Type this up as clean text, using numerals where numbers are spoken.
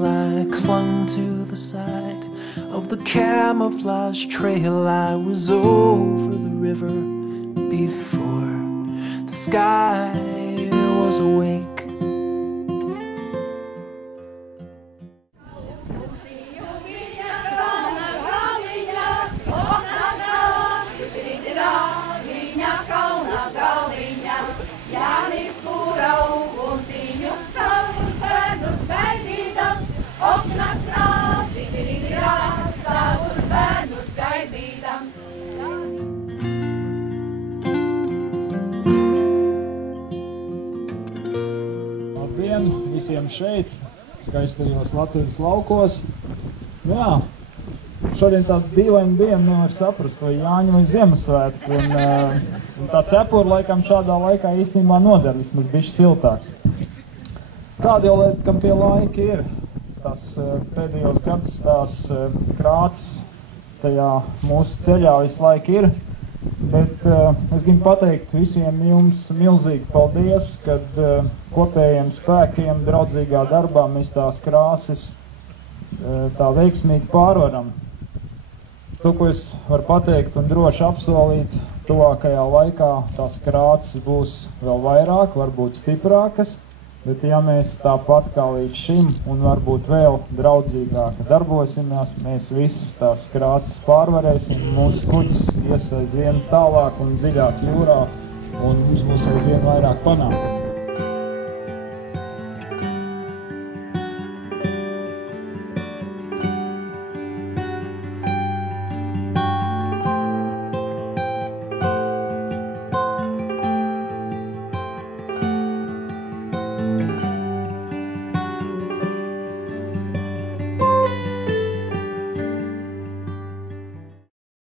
while I clung to the side of the camouflage trail. I was over the river before the sky was awake. Labdien visiem šeit, skaistajos Latvijas laukos. Jā, šodien tāda dīvaina diena, nevar saprast, vai Jāņu vai Ziemassvētku. Un tā cepura laikam šādā laikā īstenībā noder, vismaz bišķi siltāks. Tāda jau, kam tie laiki ir. Tās pēdējos gadus tās krāces tajā mūsu ceļā visu laiku ir. Bet es gribu pateikt visiem jums milzīgi paldies, kad kopējiem spēkiem, draudzīgā darbā mēs tās krāses tā veiksmīgi pārvaram. To, ko es varu pateikt un droši apsolīt, tuvākajā laikā tās krāces būs vēl vairāk, varbūt stiprākas, bet ja mēs tāpat kā līdz šim un varbūt vēl draudzīgāk darbosimies, mēs visas tās krāces pārvarēsim, mūsu kuģis ies aizvien tālāk un dziļāk jūrā, un mums būs aizvien vairāk panākumu.